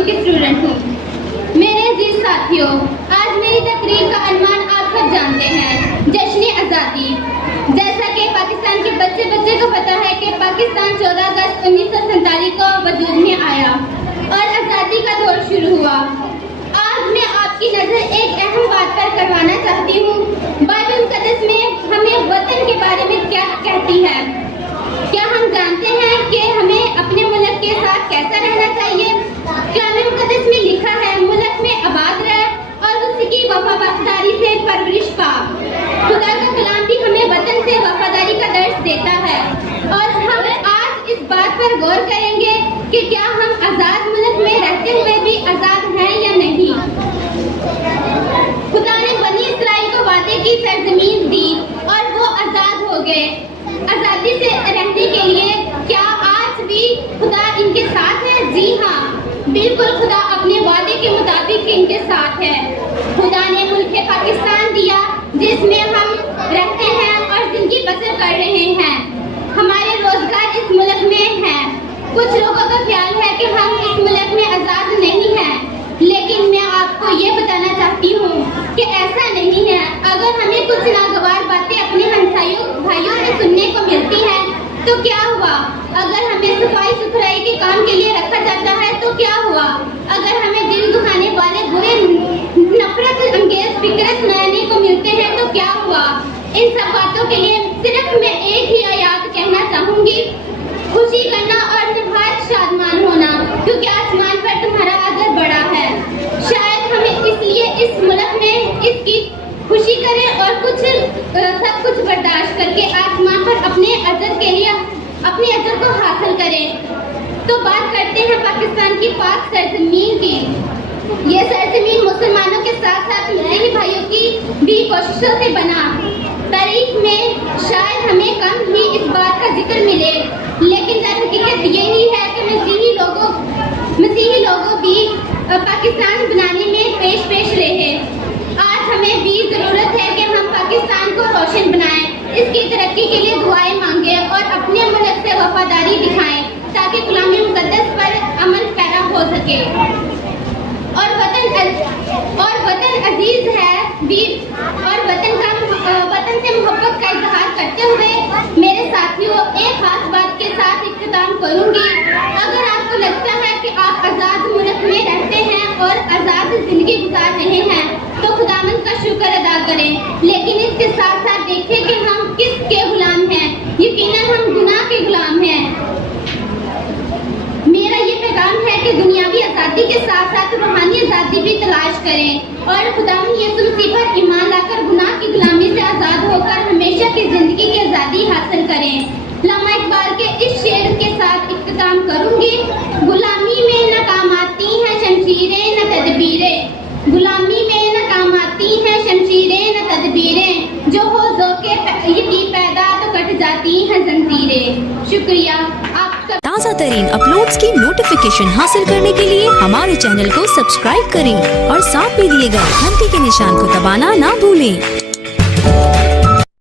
کلاسوں کی اسٹوڈنٹ ہوں۔ میرے عزیز ساتھیوں، آج میری تقریر کا عنوان آپ سب جانتے ہیں، جشن آزادی۔ جیسا کہ پاکستان کے بچے کو پتا ہے کہ پاکستان 14 اگست 1947 کو وجود میں آیا اور آزادی کا دور شروع ہوا۔ آج میں آپ کی نظر ایک اہم بات پر کروانا چاہتی ہوں۔ بائبل مقدس میں ہمیں وطن کے بارے میں کیا کہتی ہے؟ کیا ہم جانتے ہیں کہ ہمیں اپنے ملک کے ساتھ کیسا رہنا چاہیے؟ کلام مقدس میں لکھا ہے ملک میں آباد رہ اور اس کی وفاداری سے پرورش پا۔ خدا کا کلام بھی ہمیں وطن سے وفاداری کا درس دیتا ہے اور ہم آج اس بات پر غور کریں گے کہ کیا ہم آزاد ملک میں رہتے ہوئے بھی آزاد ہیں یا نہیں۔ خدا نے بنی اسرائیل کو وعدے کی سرزمین دی اور وہ آزاد ہو گئے۔ آزادی سے رہنے کے لیے کیا آج بھی خدا ان کے ساتھ ہے؟ جی ہاں، بالکل خدا اپنے وعدے کے مطابق ان کے ساتھ ہے۔ خدا نے ملک پاکستان دیا جس میں ہم رہتے ہیں اور زندگی بسر کر رہے ہیں۔ ہمارے روزگار اس ملک میں ہیں۔ کچھ لوگوں کا خیال ہے کہ ہم اس ملک میں آزاد نہیں ہیں، لیکن میں آپ کو یہ بتانا چاہتی ہوں کہ ایسا نہیں ہے۔ اگر ہمیں کچھ ناگوار باتیں اپنے ہمسایوں بھائیوں سے سننے کو ملتی ہیں تو کیا ہوا؟ اگر ہمیں صفائی ستھرائی کے کام کے لیے رکھا جاتا ہے تو کیا ہوا؟ اگر ہمیں دل دکھانے والے برے نفرت انگیز فکرے سنانے کو ملتے ہیں تو کیا ہوا؟ ان سب باتوں کے لیے صرف میں ایک ہی آیات کہنا چاہوں گی، خوشی کرنا اور نہایت شادمان ہونا، کیونکہ آسمان پر تمہارا اجر بڑا ہے۔ شاید ہمیں اس لیے اس ملک میں اس کی خوشی کریں اور سب کچھ برداشت کر کے آسمان پر اپنے اجر کے لیے اپنے اجر کو حاصل کریں۔ تو بات کرتے ہیں پاکستان کی پاک سرزمین کی۔ یہ سرزمین مسلمانوں کے ساتھ ساتھ مسیحی بھائیوں کی بھی کوششوں سے بنا۔ تاریخ میں شاید ہمیں کم ہی اس بات کا ذکر ملے، لیکن در حقیقت یہی ہے کہ مسیحی لوگوں بھی پاکستان بنانے میں پیش رہے۔ آج ہمیں بھی ضرورت ہے کہ ہم پاکستان کو روشن بنائیں، اس کی ترقی کے لیے دعائیں مانگیں اور اپنے ملک سے وفاداری دکھائیں تاکہ کلام مقدس پر عمل پیرا ہو سکے۔ اور وطن عزیز ہے بھی، اور وطن سے محبت کا اظہار کرتے ہوئے میرے ساتھیوں ایک خاص بات کے ساتھ اختتام کروں گی۔ اگر آپ کو لگتا ہے کہ آپ آزاد ملک میں رہتے ہیں اور آزاد زندگی گزار رہے ہیں تو خداوند کا شکر ادا کریں، لیکن اس کے ساتھ ساتھ دیکھیں کہ ہم کس کے غلام ہیں۔ یقیناً ہم گناہ کے غلام ہیں۔ میرا یہ پیغام ہے کہ دنیاوی آزادی کے ساتھ ساتھ روحانی آزادی بھی تلاش کریں اور خداوند یسوع مسیح پر ایمان لا کر گناہ کی غلامی سے آزاد ہو کر ہمیشہ کی زندگی کی آزادی حاصل کریں۔ علامہ اقبال کے اس شعر کے ساتھ اختتام کروں گی۔ غلامی میں نہ کام آتی ہیں شمشیریں نہ تدبیریں، غلامی میں نہ کام آتی ہیں شمشیریں نہ تدبیریں، جو ہو ذوق یقین پیدا تو کٹ جاتی ہیں زنجیریں۔ شکریہ آپ کا۔ تازہ ترین اپلوڈز کی نوٹیفیکیشن حاصل کرنے کے لیے ہمارے چینل کو سبسکرائب کریں اور ساتھ میں دیے گئے گھنٹی کے نشان کو دبانا نہ بھولیں۔